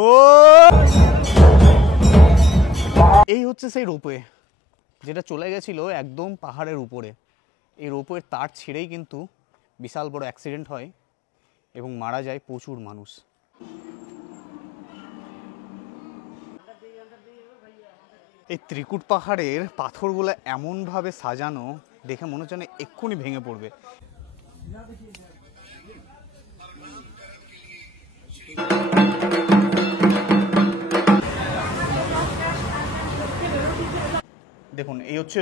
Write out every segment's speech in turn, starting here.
ও এই হচ্ছে সেই রোপওয়ে যেটা চলে গেছিল একদম পাহাড়ের উপরে। এই রোপওয়ের তার ছিঁড়েই কিন্তু বিশাল বড় অ্যাক্সিডেন্ট হয় এবং মারা যায় প্রচুর মানুষ। এই ত্রিকুট পাহাড়ের পাথরগুলো এমনভাবে সাজানো দেখে মনে হচ্ছে না এক্ষুনি ভেঙে পড়বে। দেখুন এই হচ্ছে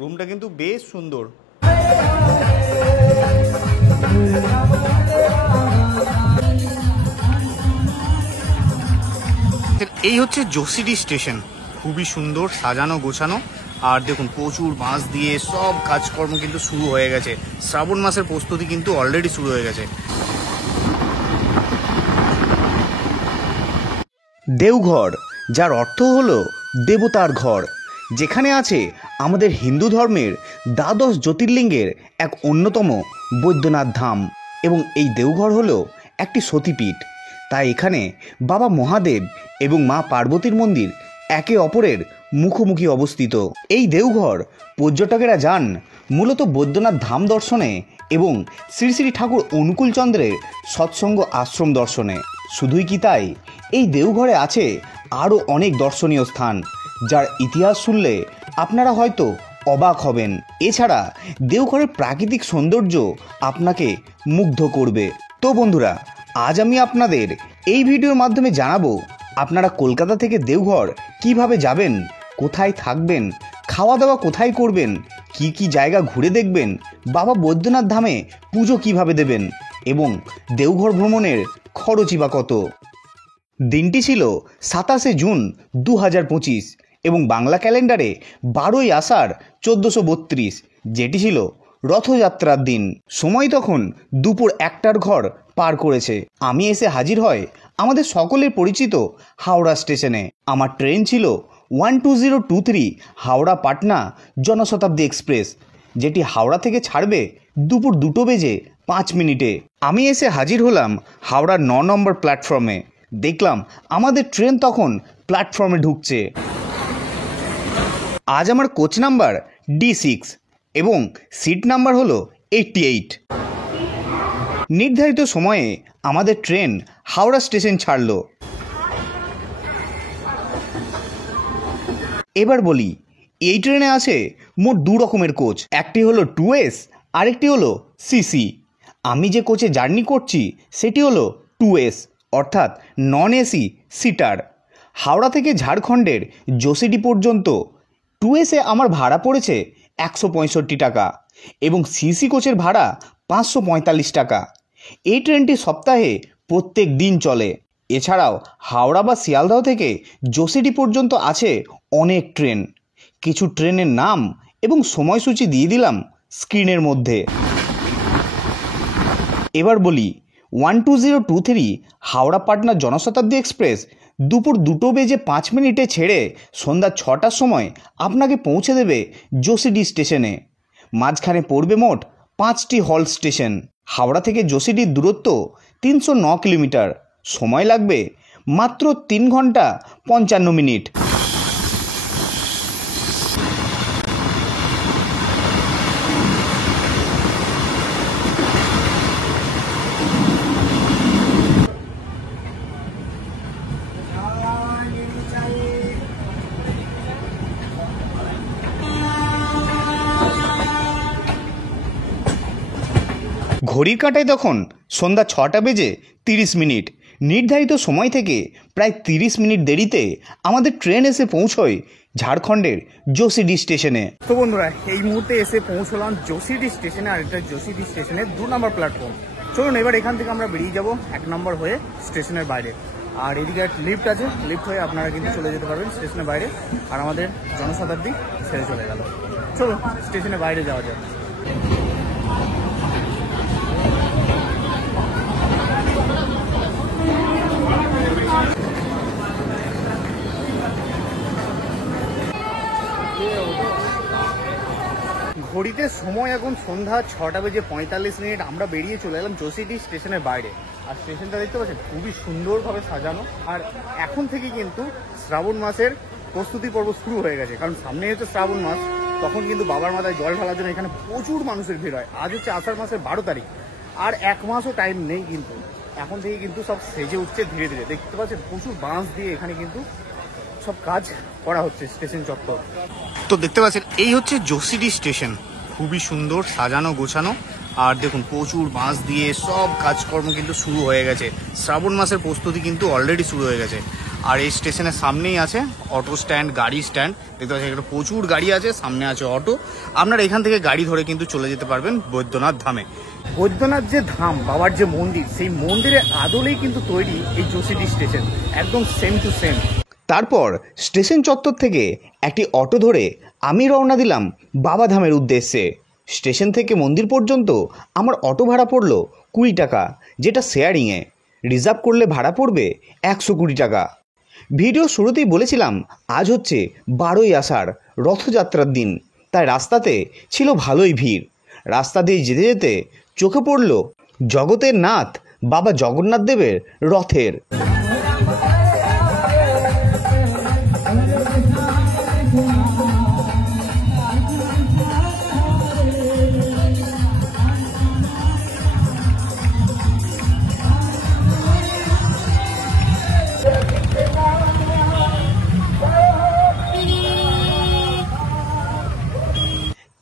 রুমটা কিন্তু বেশ সুন্দর। এই হচ্ছে জোসিডি স্টেশন, খুবই সুন্দর সাজানো গোছানো। আর দেখুন প্রচুর বাঁশ দিয়ে সব কাজকর্ম কিন্তু শুরু হয়ে গেছে। শ্রাবণ মাসের প্রস্তুতি কিন্তু অলরেডি শুরু হয়ে গেছে। দেওঘর, যার অর্থ হলো দেবতার ঘর, যেখানে আছে আমাদের হিন্দু ধর্মের দ্বাদশ জ্যোতির্লিঙ্গের এক অন্যতম বৈদ্যনাথ ধাম। এবং এই দেওঘর হলো একটি সতীপীঠ, তাই এখানে বাবা মহাদেব এবং মা পার্বতীর মন্দির একে অপরের মুখোমুখি অবস্থিত। এই দেওঘর পর্যটকেরা যান মূলত বৈদ্যনাথ ধাম দর্শনে এবং শ্রী শ্রী ঠাকুর অনুকূল চন্দ্রের সৎসঙ্গ আশ্রম দর্শনে। শুধুই কি তাই, এই দেওঘরে আছে আরও অনেক দর্শনীয় স্থান, যার ইতিহাস শুনলে আপনারা হয়তো অবাক হবেন। এছাড়া দেওঘরের প্রাকৃতিক সৌন্দর্য আপনাকে মুগ্ধ করবে। তো বন্ধুরা, আজ আমি আপনাদের এই ভিডিওর মাধ্যমে জানাবো আপনারা কলকাতা থেকে দেওঘর কিভাবে যাবেন, কোথায় থাকবেন, খাওয়া দাওয়া কোথায় করবেন, কি কি জায়গা ঘুরে দেখবেন, বাবা বৈদ্যনাথ ধামে পুজো কিভাবে দেবেন এবং দেওঘর ভ্রমণের খরচই বা কত। দিনটি ছিল 27শে জুন 2025 এবং বাংলা ক্যালেন্ডারে 12ই আষাঢ় 1432, যেটি ছিল রথযাত্রার দিন। সময় তখন দুপুর 1টার ঘর পার করেছে। আমি এসে হাজির হয় আমাদের সকলের পরিচিত হাওড়া স্টেশনে। আমার ট্রেন ছিল 12023 হাওড়া পাটনা জনশতাব্দী এক্সপ্রেস, যেটি হাওড়া থেকে ছাড়বে দুপুর 2:05 আমি এসে হাজির হলাম হাওড়ার 9 নম্বর প্ল্যাটফর্মে। দেখলাম আমাদের ট্রেন তখন প্ল্যাটফর্মে ঢুকছে। আজ আমার কোচ নাম্বার D6 এবং সিট নাম্বার হলো 88। নির্ধারিত সময়ে আমাদের ট্রেন হাওড়া স্টেশন ছাড়ল। এবার বলি, এই ট্রেনে আছে মোট 2 রকমের কোচ, একটি হলো 2S, আরেকটি হলো CC। আমি যে কোচে জার্নি করছি সেটি হলো 2S, অর্থাৎ নন এসি সিটার। হাওড়া থেকে ঝাড়খণ্ডের জোসিডি পর্যন্ত 2S আমার ভাড়া পড়েছে 165 টাকা এবং সিসি কোচের ভাড়া 545 টাকা। এই ট্রেনটি সপ্তাহে প্রত্যেক দিন চলে। এছাড়াও হাওড়া বা শিয়ালদহ থেকে জোসিডি পর্যন্ত আছে অনেক ট্রেন। কিছু ট্রেনের নাম এবং সময়সূচি দিয়ে দিলাম স্ক্রিনের মধ্যে। এবার বলি, 12023 হাওড়া পাটনা জনশতাব্দী এক্সপ্রেস দুপুর 2:05 ছেড়ে সন্ধ্যা 6টার সময় আপনাকে পৌঁছে দেবে জোসিডি স্টেশনে। মাঝখানে পড়বে মোট 5টি হল স্টেশন। হাওড়া থেকে জোসিডির দূরত্ব 309 কিলোমিটার। সময় লাগবে মাত্র 3 ঘন্টা 55 মিনিট। ঘড়ির কাঁটায় তখন সন্ধ্যা 6:30। নির্ধারিত সময় থেকে প্রায় 30 মিনিট দেরিতে আমাদের ট্রেন এসে পৌঁছয় ঝাড়খণ্ডের জোসিডি স্টেশনে। তো বন্ধুরা, এই মুহূর্তে এসে পৌঁছলাম জোসিডি স্টেশনে। আর এটা জোসিডি স্টেশনের 2 নম্বর প্ল্যাটফর্ম। চলুন এবার এখান থেকে আমরা বেরিয়ে যাব 1 নম্বর হয়ে স্টেশনের বাইরে। আর এদিকে লিফট আছে, লিফট হয়ে আপনারা কিন্তু চলে যেতে পারবেন স্টেশনের বাইরে। আর আমাদের জনশতাব্দী ছেড়ে চলে গেল। চলুন স্টেশনের বাইরে যাওয়া যাক। ঘড়িতে সময় এখন সন্ধ্যা 6:45। আমরা বেরিয়ে চলে এলাম জোসিডি স্টেশনের বাইরে। আর স্টেশনটা দেখতে পাচ্ছেন খুবই সুন্দরভাবে সাজানো। আর এখন থেকে কিন্তু শ্রাবণ মাসের প্রস্তুতি পর্ব শুরু হয়ে গেছে, কারণ সামনে হচ্ছে শ্রাবণ মাস, তখন কিন্তু বাবার মাথায় জল ঢালার জন্য এখানে প্রচুর মানুষের ভিড় হয়। আজ হচ্ছে আষাঢ় মাসের 12 তারিখ, আর 1 মাসও টাইম নেই, কিন্তু এখন থেকে কিন্তু সব সেজে উঠছে ধীরে ধীরে। দেখতে পাচ্ছেন প্রচুর বাঁশ দিয়ে এখানে কিন্তু সব কাজ করা হচ্ছে স্টেশন চত্বর। তো দেখতে পাচ্ছেন এই হচ্ছে জোসিডি স্টেশন, খুবই সুন্দর সাজানো গোছানো। আর দেখুন প্রচুর বাঁশ দিয়ে সব কাজকর্ম কিন্তু শুরু হয়ে গেছে। শ্রাবণ মাসের প্রস্তুতি কিন্তু অলরেডি শুরু হয়ে গেছে। আর এই স্টেশনের সামনেই আছে অটো স্ট্যান্ড, গাড়ি স্ট্যান্ড। দেখতে পাচ্ছেন এখানে প্রচুর গাড়ি আছে, সামনে আছে অটো। আপনারা এখান থেকে গাড়ি ধরে কিন্তু চলে যেতে পারবেন বৈদ্যনাথ ধামে। বৈদ্যনাথ যে ধাম, বাবার যে মন্দির, সেই মন্দিরের আদলেই কিন্তু তৈরি এই জোসিডি স্টেশন, একদম সেম টু সেম। তারপর স্টেশন চত্বর থেকে একটি অটো ধরে আমি রওনা দিলাম বাবাধামের উদ্দেশ্যে। স্টেশন থেকে মন্দির পর্যন্ত আমার অটো ভাড়া পড়লো 20 টাকা, যেটা শেয়ারিংয়ে। রিজার্ভ করলে ভাড়া পড়বে 120 টাকা। ভিডিও শুরুতেই বলেছিলাম আজ হচ্ছে 12ই আষাঢ়, রথযাত্রার দিন, তাই রাস্তাতে ছিল ভালোই ভিড়। রাস্তা দিয়ে যেতে যেতে চোখে পড়ল জগতের নাথ বাবা জগন্নাথ দেবের রথের।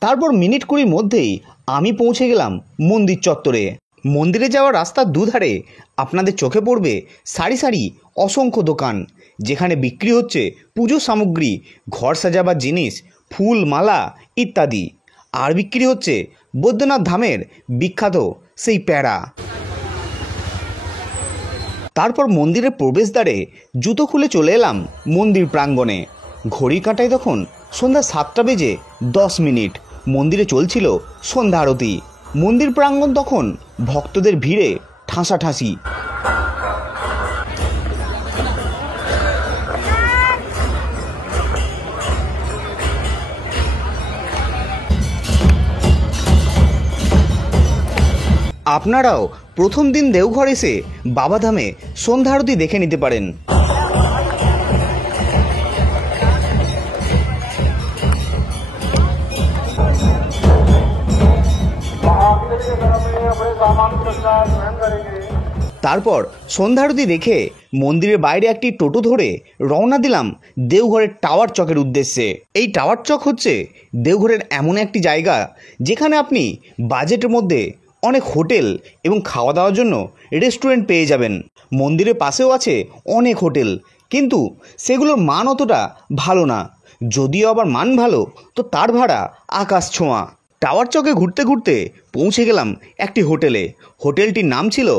তারপর মিনিট 20 মধ্যেই আমি পৌঁছে গেলাম মন্দির চত্বরে। মন্দিরে যাওয়ার রাস্তার দুধারে আপনাদের চোখে পড়বে সারি সারি অসংখ্য দোকান, যেখানে বিক্রি হচ্ছে পুজো সামগ্রী, ঘর সাজাবার জিনিস, ফুল, মালা ইত্যাদি। আর বিক্রি হচ্ছে বৈদ্যনাথ ধামের বিখ্যাত সেই প্যাড়া। তারপর মন্দিরের প্রবেশদ্বারে জুতো খুলে চলে এলাম মন্দির প্রাঙ্গণে। ঘড়ির কাঁটায় তখন সন্ধ্যা 7টা বেজে 10 মিনিট। মন্দিরে চলছিল সন্ধ্যা আরতি। মন্দির প্রাঙ্গণ তখন ভক্তদের ভিড়ে ঠাসাঠাসি। আপনারাও প্রথম দিন দেওঘর এসে বাবাধামে সন্ধ্যা আরতি দেখে নিতে পারেন। তারপর সন্ধ্যা আরতি দেখে মন্দিরের বাইরে একটি টোটো ধরে রওনা দিলাম দেওঘরের টাওয়ার চকের উদ্দেশ্যে। এই টাওয়ার চক হচ্ছে দেওঘরের এমন একটি জায়গা যেখানে আপনি বাজেটের মধ্যে অনেক হোটেল এবং খাওয়া দাওয়ার জন্য রেস্টুরেন্ট পেয়ে যাবেন। মন্দিরের পাশেও আছে অনেক হোটেল, কিন্তু সেগুলোর মান অতটা ভালো না। যদিও আবার মান ভালো, তো তার ভাড়া আকাশ ছোঁয়া। টাওয়ার চকে ঘুরতে ঘুরতে পৌঁছে গেলাম একটি হোটেলে। হোটেলটির নাম ছিল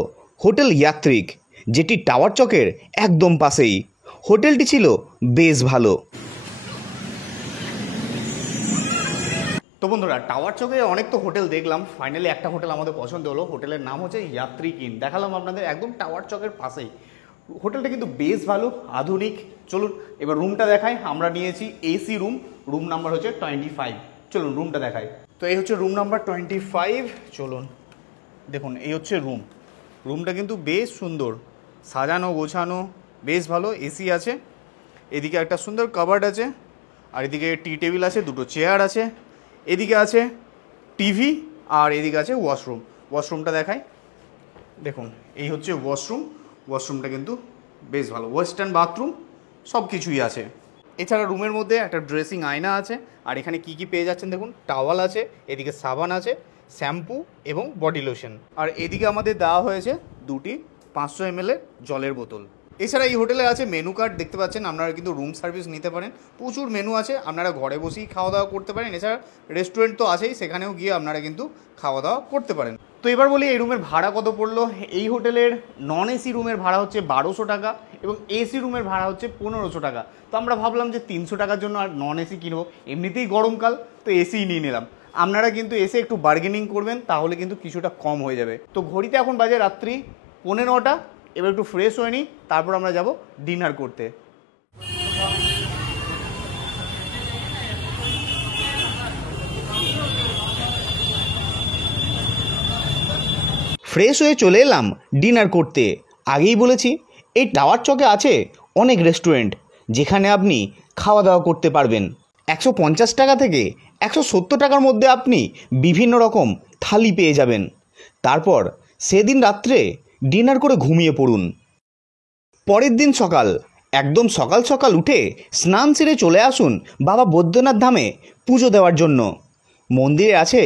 হোটেল ইয়াত্রিক, যেটি টাওয়ার চকের একদম পাশেই। হোটেলটি ছিল বেশ ভালো। তো বন্ধুরা, টাওয়ার চকে অনেক তো হোটেল দেখলাম, ফাইনালি একটা হোটেল আমাদের পছন্দ হলো। হোটেলের নাম হচ্ছে ইয়াত্রিক ইন। দেখালাম আপনাদের একদম টাওয়ার চকের পাশেই। হোটেলটা কিন্তু বেশ ভালো, আধুনিক। চলুন এবার রুমটা দেখাই। আমরা নিয়েছি এসি রুম, রুম নাম্বার হচ্ছে 25। চলুন রুমটা দেখাই। তো এই হচ্ছে রুম নাম্বার 25। চলুন দেখুন, এই হচ্ছে রুম। রুমটা কিন্তু বেশ সুন্দর, সাজানো গোছানো, বেশ ভালো। এসি আছে, এদিকে একটা সুন্দর কাবার্ড আছে, আর এদিকে টি টেবিল আছে, দুটো চেয়ার আছে, এদিকে আছে টিভি, আর এদিকে আছে ওয়াশরুম। ওয়াশরুমটা দেখাই। দেখুন এই হচ্ছে ওয়াশরুম। ওয়াশরুমটা কিন্তু বেশ ভালো, ওয়েস্টার্ন বাথরুম সব কিছুই আছে। এছাড়া রুমের মধ্যে একটা ড্রেসিং আয়না আছে। আর এখানে কি কি পেয়ে যাচ্ছেন দেখুন, টাওয়াল আছে, এদিকে সাবান আছে, শ্যাম্পু এবং বডি লোশন। আর এদিকে আমাদের দেওয়া হয়েছে দুটি 500 ml জলের বোতল। এছাড়া এই হোটেলে আছে মেনু কার্ড, দেখতে পাচ্ছেন। আপনারা কিন্তু রুম সার্ভিস নিতে পারেন, প্রচুর মেনু আছে, আপনারা ঘরে বসেই খাওয়া দাওয়া করতে পারেন। এছাড়া রেস্টুরেন্ট তো আছেই, সেখানেও গিয়ে আপনারা কিন্তু খাওয়া দাওয়া করতে পারেন। তো এবার বলি এই রুমের ভাড়া কত পড়লো। এই হোটেলের নন এসি রুমের ভাড়া হচ্ছে 1200 টাকা এবং এসি রুমের ভাড়া হচ্ছে 1500 টাকা। তো আমরা ভাবলাম যে 300 টাকার জন্য আর নন এসি কিনবো, এমনিতেই গরমকাল, তো এসিই নিয়ে নিলাম। আপনারা কিন্তু এসে একটু বার্গেনিং করবেন, তাহলে কিন্তু কিছুটা কম হয়ে যাবে। তো ঘড়িতে এখন বাজে রাত্রি 9:15। এবার একটু ফ্রেশ হয়ে নিই, তারপর আমরা যাব ডিনার করতে। ফ্রেশ হয়ে চলে এলাম ডিনার করতে। আগেই বলেছি এই টাওয়ার চকে আছে অনেক রেস্টুরেন্ট যেখানে আপনি খাওয়া দাওয়া করতে পারবেন। 150 টাকা থেকে 170 টাকার মধ্যে আপনি বিভিন্ন রকম থালি পেয়ে যাবেন। তারপর সেদিন রাত্রে ডিনার করে ঘুমিয়ে পড়ুন। পরের দিন সকাল, একদম সকাল সকাল উঠে স্নান সেরে চলে আসুন বাবা বৈদ্যনাথ ধামে পুজো দেওয়ার জন্য। মন্দিরে আছে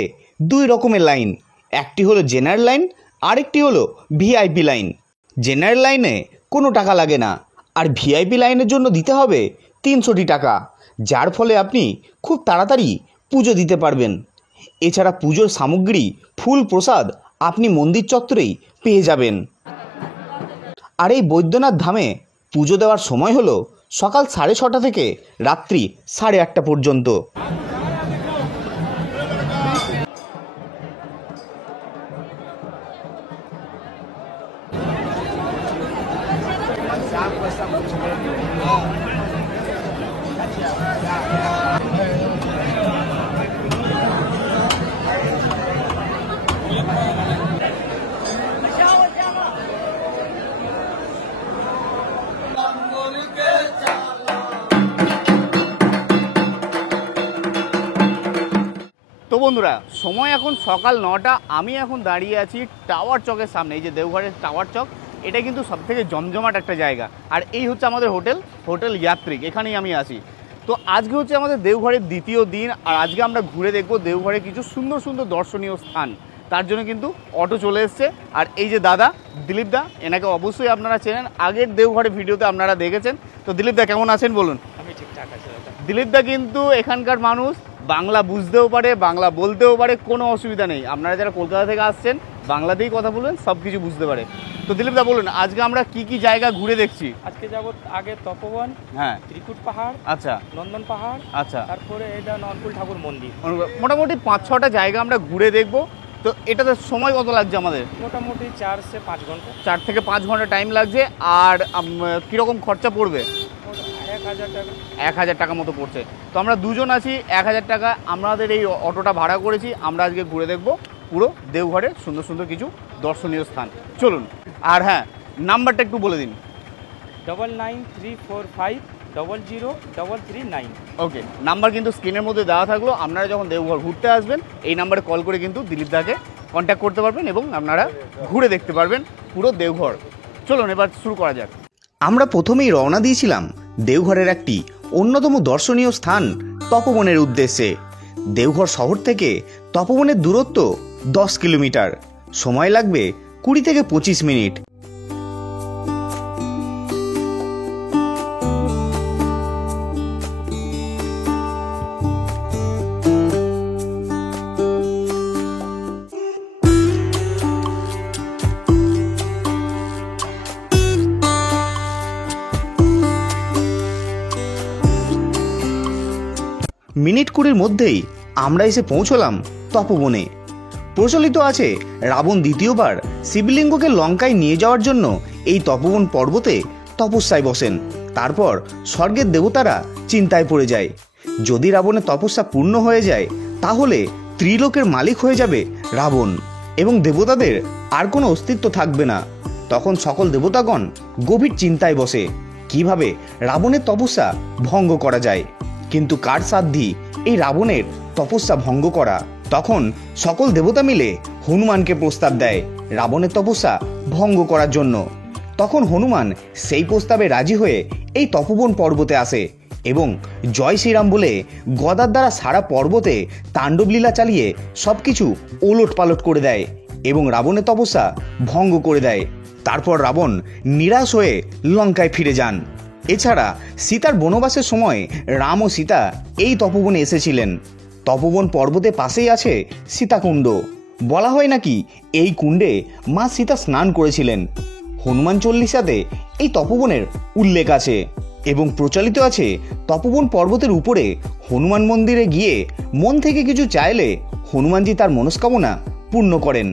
2 রকমের লাইন, একটি হলো জেনারেল লাইন, আরেকটি হলো ভিআইপি লাইন। জেনারেল লাইনে কোনো টাকা লাগে না, আর ভিআইপি লাইনের জন্য দিতে হবে 300 টাকা, যার ফলে আপনি খুব তাড়াতাড়ি পুজো দিতে পারবেন। এছাড়া পুজোর সামগ্রী, ফুল, প্রসাদ আপনি মন্দির চত্বরেই পেয়ে যাবেন। আর এই বৈদ্যনাথ ধামে পুজো দেওয়ার সময় হলো সকাল 6:30 থেকে রাত্রি 8:30 পর্যন্ত। তো বন্ধুরা, সময় এখন সকাল 9টা। আমি এখন দাঁড়িয়ে আছি টাওয়ার চকের সামনে। এই যে দেওঘরের টাওয়ার চক, এটা কিন্তু সবথেকে জমজমাট একটা জায়গা। আর এই হচ্ছে আমাদের হোটেল যাত্রিক, এখানেই আমি আসি। তো আজকে হচ্ছে আমাদের দেওঘরের দ্বিতীয় দিন, আর আজকে আমরা ঘুরে দেখবো দেওঘরে কিছু সুন্দর সুন্দর দর্শনীয় স্থান। তার জন্য কিন্তু অটো চলে এসছে। আর এই যে দাদা, দিলীপ দা, এনাকে অবশ্যই আপনারা চেনেন, আগের দেওঘরের ভিডিওতে আপনারা দেখেছেন। তো দিলীপ দা কেমন আছেন বলুন? আমি ঠিকঠাক আছি দাদা। দিলীপ দা কিন্তু এখানকার মানুষ, বাংলা বুঝতেও পারে, বাংলা বলতেও পারে, কোনো অসুবিধা নেই। আপনারা যারা কলকাতা থেকে আসছেন বাংলাতেই কথা বলবেন, সব কিছু বুঝতে পারে। তো দিলীপ দা বলুন, আজকে আমরা কি কি জায়গা ঘুরে দেখছি? আজকে যাব আগে তপোবন, হ্যাঁ, ত্রিকুট পাহাড়, আচ্ছা, নন্দন পাহাড়, আচ্ছা, তারপরে এটা নরকুল ঠাকুর মন্দির। মোটামুটি 5-6টা জায়গা আমরা ঘুরে দেখবো। তো এটাতে সময় কত লাগছে আমাদের? মোটামুটি 4 থেকে 5 ঘন্টা। 4 থেকে 5 ঘন্টা টাইম লাগছে। আর কীরকম খরচা পড়বে? 1000 টাকা। 1000 টাকা মতো পড়ছে। তো আমরা দুজন আছি, 1000 টাকা আমাদের এই অটোটা ভাড়া করেছি। আমরা আজকে ঘুরে দেখব পুরো দেওঘরে সুন্দর সুন্দর কিছু দর্শনীয় স্থান। চলুন। আর হ্যাঁ, নাম্বারটা একটু বলে দিন। 9934500339। ওকে, নাম্বার কিন্তু স্ক্রিনের মধ্যে দেওয়া থাকলো। আপনারা যখন দেওঘর ঘুরতে আসবেন এই নাম্বারে কল করে কিন্তু দিলীপ দাকে কন্ট্যাক্ট করতে পারবেন এবং আপনারা ঘুরে দেখতে পারবেন পুরো দেওঘর। চলুন এবার শুরু করা যাক। আমরা প্রথমেই রওনা দিয়েছিলাম দেওঘরের একটি অন্যতম দর্শনীয় স্থান তপবনের উদ্দেশ্যে। দেওঘর শহর থেকে তপবনের দূরত্ব 10 কিলোমিটার। সময় লাগবে 20 থেকে 25 মিনিট। মিনিট 20-র মধ্যেই আমরা এসে পৌঁছলাম তপবনে। প্রচলিত আছে রাবণ দ্বিতীয়বার শিবলিঙ্গকে লঙ্কায় নিয়ে যাওয়ার জন্য এই তপবন পর্বতে তপস্যায় বসেন। তারপর স্বর্গের দেবতারা চিন্তায় পড়ে যায়, যদি রাবণের তপস্যা পূর্ণ হয়ে যায় তাহলে ত্রিলোকের মালিক হয়ে যাবে রাবণ এবং দেবতাদের আর কোনো অস্তিত্ব থাকবে না। তখন সকল দেবতাগণ গভীর চিন্তায় বসে কিভাবে রাবণের তপস্যা ভঙ্গ করা যায়। কিন্তু কার সাধ্যি এই রাবণের তপস্যা ভঙ্গ করা? তখন সকল দেবতা মিলে হনুমানকে প্রস্তাব দেয় রাবণের তপস্যা ভঙ্গ করার জন্য। তখন হনুমান সেই প্রস্তাবে রাজি হয়ে এই তপবন পর্বতে আসে এবং জয় শ্রীরাম বলে গদার দ্বারা সারা পর্বতে তাণ্ডবলীলা চালিয়ে সবকিছু ওলট পালট করে দেয় এবং রাবণের তপস্যা ভঙ্গ করে দেয়। তারপর রাবণ নিরাশ হয়ে লঙ্কায় ফিরে যান। এছাড়া সীতার বনবাসের সময় রাম ও সীতা এই তপবনে এসেছিলেন। তপবন পর্বতের পাশেই আছে সীতাকুণ্ড। বলা হয় নাকি এই কুণ্ডে মা সীতা স্নান করেছিলেন। হনুমান চল্লিশাতে এই তপবনের উল্লেখ আছে এবং প্রচলিত আছে তপবন পর্বতের উপরে হনুমান মন্দিরে গিয়ে মন থেকে কিছু চাইলে হনুমানজি তার মনস্কামনা পূর্ণ করেন।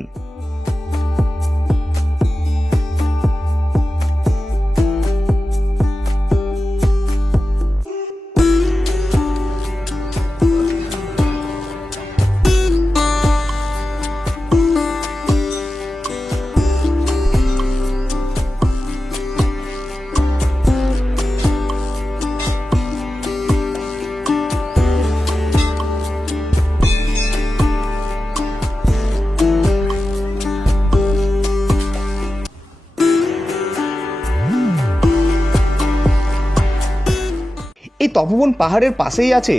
এই তপোবন পাহাড়ের পাশেই আছে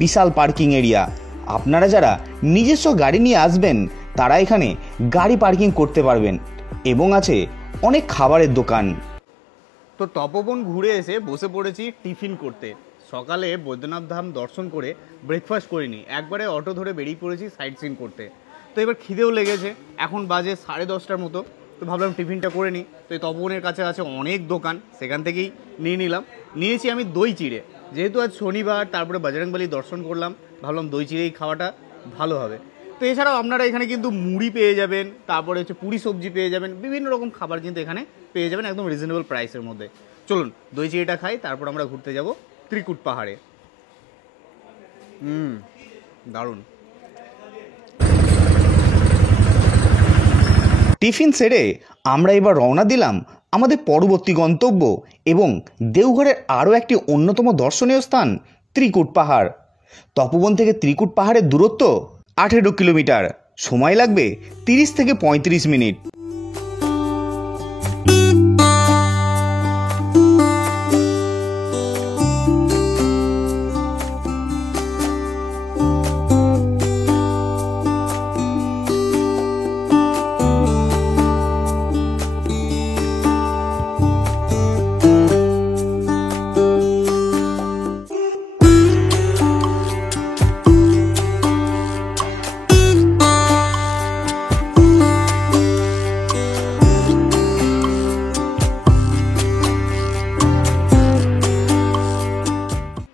বিশাল পার্কিং এরিয়া। আপনারা যারা নিজস্ব গাড়ি নিয়ে আসবেন তারা এখানে গাড়ি পার্কিং করতে পারবেন এবং আছে অনেক খাবারের দোকান। তো তপোবন ঘুরে এসে বসে পড়েছি টিফিন করতে। সকালে বৈদ্যনাথ ধাম দর্শন করে ব্রেকফাস্ট করিনি, একবারে অটো ধরে বেরিয়ে পড়েছি সাইট সিন করতে। তো এবার খিদেও লেগেছে, এখন বাজে 10:30টার মতো। তো ভাবলাম টিফিনটা করে নিই। তো এই তপোবনের কাছে আছে অনেক দোকান, সেখান থেকেই নিয়েছি আমি দই চিড়ে। যেহেতু আজ শনিবার, তারপরে বজরংবলী দর্শন করলাম, ভাবলাম দই চিড়েই খাওয়াটা ভালো হবে। তো এছাড়াও আপনারা এখানে কিন্তু মুড়ি পেয়ে যাবেন, তারপরে হচ্ছে পুরি সবজি পেয়ে যাবেন, বিভিন্ন রকম খাবার কিন্তু এখানে পেয়ে যাবেন একদম রিজনেবল প্রাইসের মধ্যে। চলুন দই চিড়েটা খাই, তারপর আমরা ঘুরতে যাব ত্রিকুট পাহাড়ে। দারুণ। টিফিন সেরে আমরা এবার রওনা দিলাম আমাদের পরবর্তী গন্তব্য এবং দেওঘরের আরও একটি অন্যতম দর্শনীয় স্থান ত্রিকুট পাহাড়। তপোবন থেকে ত্রিকুট পাহাড়ের দূরত্ব 18 কিলোমিটার, সময় লাগবে 30 থেকে 35 মিনিট।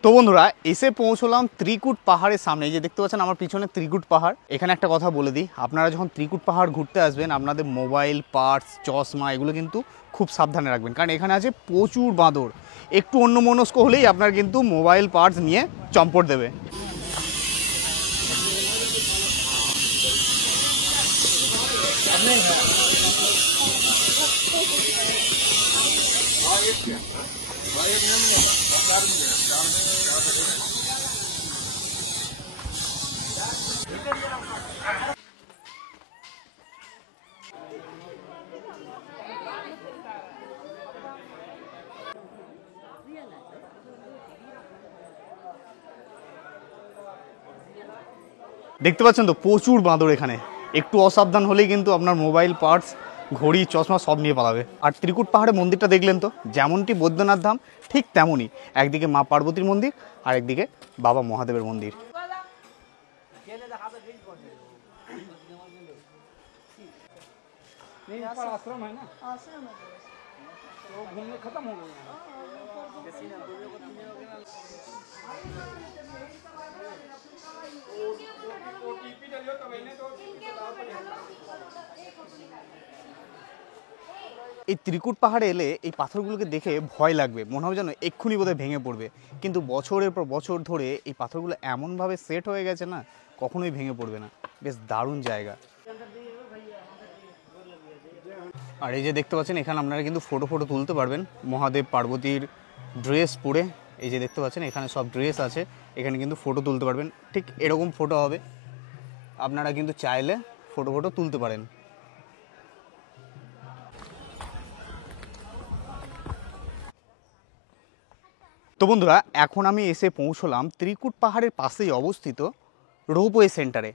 তো বন্ধুরা এসে পৌঁছলাম ত্রিকুট পাহাড়ের সামনে। এই যে দেখতে পাচ্ছেন আমার পিছনে ত্রিকুট পাহাড়। এখানে একটা কথা বলে দিই, আপনারা যখন ত্রিকুট পাহাড় ঘুরতে আসবেন আপনাদের মোবাইল, পার্স, চশমা এগুলো কিন্তু খুব সাবধানে রাখবেন, কারণ এখানে আছে প্রচুর বাঁদর। একটু অন্যমনস্ক হলেই আপনার কিন্তু মোবাইল, পার্স নিয়ে চম্পট দেবে। দেখতে পাচ্ছেন তো প্রচুর বাঁদর এখানে। একটু অসাবধান হলেই কিন্তু আপনার মোবাইল, পার্স, ঘড়ি, চশমা সব নিয়ে পালাবে। আর ত্রিকুট পাহাড়ের মন্দিরটা দেখলেন তো, যেমনটি বৈদ্যনাথ ধাম ঠিক তেমনই। একদিকে মা পার্বতীর মন্দির আর একদিকে বাবা মহাদেবের মন্দির। आश्रम है ना, तो घूमने खत्म हो गए। এই ত্রিকুট পাহাড়ে এলে এই পাথরগুলোকে দেখে ভয় লাগবে, মনে হবে যেন এক্ষুনি বোধহয় ভেঙে পড়বে, কিন্তু বছরের পর বছর ধরে এই পাথরগুলো এমনভাবে সেট হয়ে গেছে না, কখনোই ভেঙে পড়বে না। বেশ দারুণ জায়গা। আর এই যে দেখতে পাচ্ছেন এখানে আপনারা কিন্তু ফটো তুলতে পারবেন মহাদেব পার্বতীর ড্রেস পরে। এই যে দেখতে পাচ্ছেন এখানে সব ড্রেস আছে, এখানে কিন্তু ফটো তুলতে পারবেন। ঠিক এরকম ফটো হবে, আপনারা কিন্তু চাইলে ফটো তুলতে পারেন। তো বন্ধুরা এখন আমি এসে পৌঁছলাম ত্রিকুট পাহাড়ের পাশেই অবস্থিত রোপওয়ে সেন্টারে।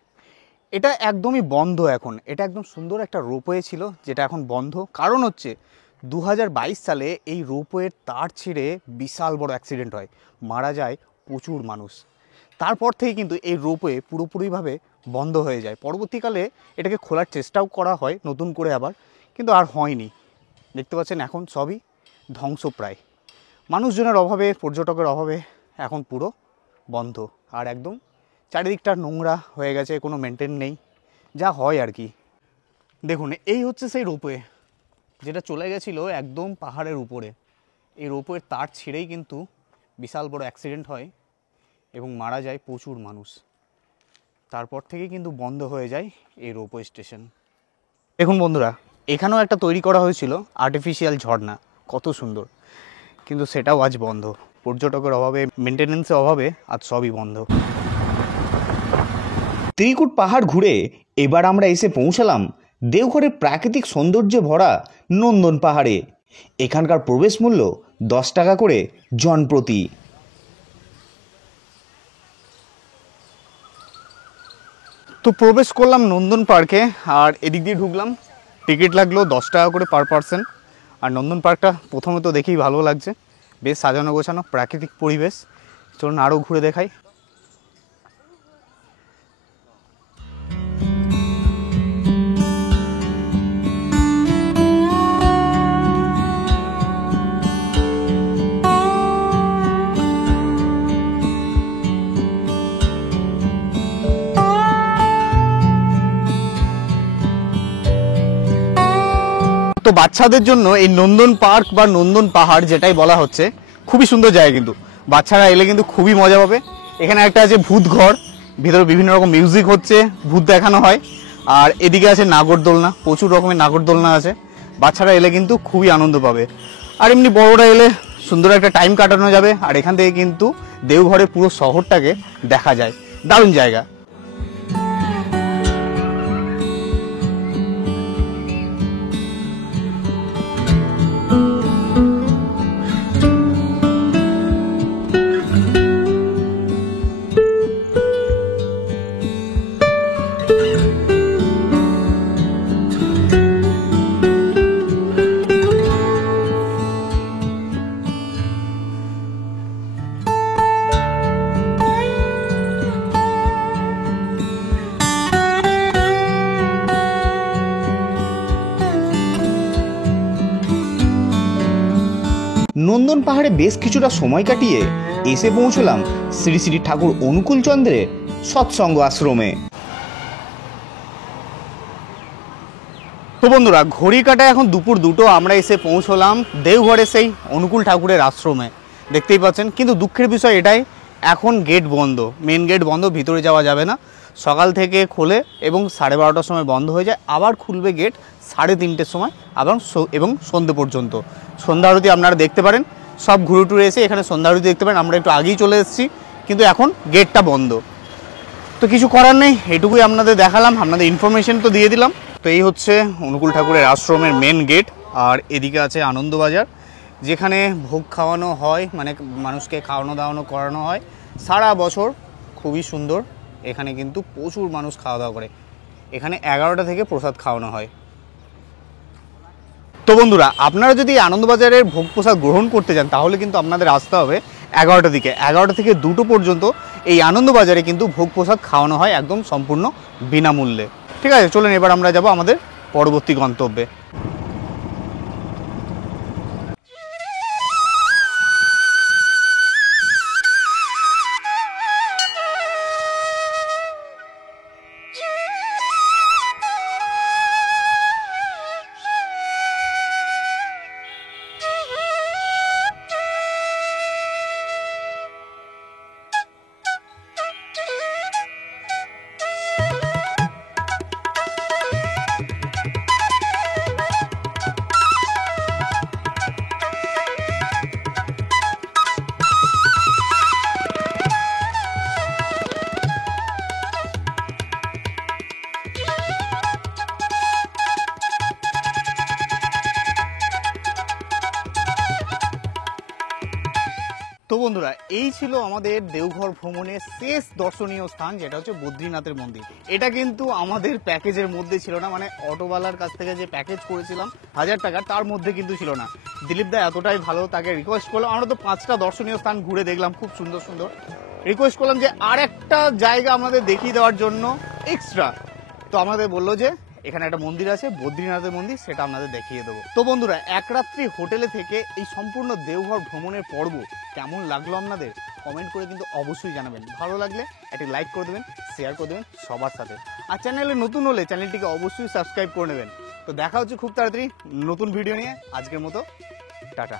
এটা একদমই বন্ধ এখন। এটা একদম সুন্দর একটা রোপওয়ে ছিল, যেটা এখন বন্ধ। কারণ হচ্ছে 2022 সালে এই রোপওয়ের তার ছিঁড়ে বিশাল বড় অ্যাক্সিডেন্ট হয়, মারা যায় প্রচুর মানুষ। তারপর থেকে কিন্তু এই রোপওয়ে পুরোপুরিভাবে বন্ধ হয়ে যায়। পরবর্তীকালে এটাকে খোলার চেষ্টাও করা হয় নতুন করে আবার, কিন্তু আর হয়নি। দেখতে পাচ্ছেন এখন সবই ধ্বংসপ্রায়। মানুষজনের অভাবে, পর্যটকের অভাবে এখন পুরো বন্ধ। আর একদম চারিদিকটা নোংরা হয়ে গেছে, কোনো মেনটেন নেই, যা হয় আর কি। দেখুন এই হচ্ছে সেই রোপওয়ে যেটা চলে গেছিলো একদম পাহাড়ের উপরে। এই রোপওয়ের তার ছিঁড়েই কিন্তু বিশাল বড় অ্যাক্সিডেন্ট হয় এবং মারা যায় প্রচুর মানুষ। তারপর থেকে কিন্তু বন্ধ হয়ে যায় এই রোপওয়ে স্টেশন। দেখুন বন্ধুরা এখানেও একটা তৈরি করা হয়েছিল আর্টিফিশিয়াল ঝর্ণা, কত সুন্দর, কিন্তু সেটাও আজ বন্ধ। পর্যটকের অভাবে, মেনটেন্যান্সের অভাবে আজ সবই বন্ধ। ত্রিকুট পাহাড় ঘুরে এবার আমরা এসে পৌঁছালাম দেওঘরের প্রাকৃতিক সৌন্দর্যে ভরা নন্দন পাহাড়ে। এখানকার প্রবেশ মূল্য 10 টাকা করে জনপ্রতি। তো প্রবেশ করলাম নন্দন পার্কে, আর এদিক দিয়ে ঢুকলাম। টিকিট লাগলো 10 টাকা করে পার পারসন। আর নন্দন পার্কটা প্রথমে তো দেখেই ভালো লাগছে, বেশ সাজানো গোছানো, প্রাকৃতিক পরিবেশ। চলুন আরও ঘুরে দেখাই। তো বাচ্চাদের জন্য এই নন্দন পার্ক বা নন্দন পাহাড় যেটাই বলা হচ্ছে, খুবই সুন্দর জায়গা। কিন্তু বাচ্চারা এলে কিন্তু খুবই মজা পাবে। এখানে একটা আছে ভূত ঘর, ভিতরে বিভিন্ন রকম মিউজিক হচ্ছে, ভূত দেখানো হয়। আর এদিকে আছে নাগরদোলনা, প্রচুর রকমের নাগরদোলনা আছে। বাচ্চারা এলে কিন্তু খুবই আনন্দ পাবে। আর এমনি বড়রা এলে সুন্দর একটা টাইম কাটানো যাবে। আর এখান থেকে কিন্তু দেওঘরের পুরো শহরটাকে দেখা যায়, দারুণ জায়গা। নন্দন পাহাড়ে বেশ কিছুটা সময় কাটিয়ে এসে পৌঁছলাম শ্রী শ্রী ঠাকুর অনুকূল চন্দ্রের সৎসঙ্গ আশ্রমে। তো বন্ধুরা, ঘড়ি কাটায় এখন দুপুর 2টো। আমরা এসে পৌঁছলাম দেওঘরে সেই অনুকূল ঠাকুরের আশ্রমে, দেখতেই পাচ্ছেন। কিন্তু দুঃখের বিষয় এটাই, এখন গেট বন্ধ, মেন গেট বন্ধ, ভিতরে যাওয়া যাবে না। সকাল থেকে খোলে এবং 12:30টার সময় বন্ধ হয়ে যায়, আবার খুলবে গেট 3:30টের সময়, আবার এবং সন্ধ্যে পর্যন্ত। সন্ধ্যা আরতি আপনারা দেখতে পারেন, সব ঘুরে টুরে এসে এখানে সন্ধ্যা আরতি দেখতে পারেন। আমরা একটু আগেই চলে এসেছি, কিন্তু এখন গেটটা বন্ধ। তো কিছু করার নেই, এটুকুই আপনাদের দেখালাম, আপনাদের ইনফরমেশন তো দিয়ে দিলাম। তো এই হচ্ছে অনুকূল ঠাকুরের আশ্রমের মেন গেট। আর এদিকে আছে আনন্দবাজার, যেখানে ভোগ খাওয়ানো হয়, মানে মানুষকে খাওয়ানো দাওয়ানো করানো হয় সারা বছর। খুবই সুন্দর, এখানে কিন্তু প্রচুর মানুষ খাওয়া দাওয়া করে। এখানে 11টা থেকে প্রসাদ খাওয়ানো হয়। তো বন্ধুরা, আপনারা যদি আনন্দবাজারের ভোগ প্রসাদ গ্রহণ করতে চান, তাহলে কিন্তু আপনাদের আসতে হবে 11টার দিকে। 11টা থেকে 2টো পর্যন্ত এই আনন্দবাজারে কিন্তু ভোগ প্রসাদ খাওয়ানো হয় একদম সম্পূর্ণ বিনামূল্যে। ঠিক আছে, চলুন এবার আমরা যাব আমাদের পরবর্তী গন্তব্যে। তো বন্ধুরা, এই ছিল আমাদের দেওঘর ভ্রমণের শেষ দর্শনীয় স্থান, যেটা হচ্ছে বদ্রীনাথের মন্দির। এটা কিন্তু আমাদের প্যাকেজের মধ্যে ছিল না, মানে অটোওয়ালার কাছ থেকে যে প্যাকেজ করেছিলাম 1000 টাকা, তার মধ্যে কিন্তু ছিল না। দিলীপ দা এতটাই ভালো, তাকে রিকোয়েস্ট করলাম। আমরা তো 5টা দর্শনীয় স্থান ঘুরে দেখলাম, খুব সুন্দর সুন্দর। রিকোয়েস্ট করলাম যে আর একটা জায়গা আমাদের দেখিয়ে দেওয়ার জন্য এক্সট্রা। তো আমাদের বললো যে এখানে একটা মন্দির আছে, বদ্রীনাথের মন্দির, সেটা আপনাদের দেখিয়ে দেবো। তো বন্ধুরা, এক রাত্রি হোটেলে থেকে এই সম্পূর্ণ দেওঘর ভ্রমণের পর্ব কেমন লাগলো আপনাদের কমেন্ট করে কিন্তু অবশ্যই জানাবেন। ভালো লাগলে একটি লাইক করে দেবেন, শেয়ার করে দেবেন সবার সাথে। আর চ্যানেলে নতুন হলে চ্যানেলটিকে অবশ্যই সাবস্ক্রাইব করে নেবেন। তো দেখা হচ্ছে খুব তাড়াতাড়ি নতুন ভিডিও নিয়ে। আজকের মতো টাটা।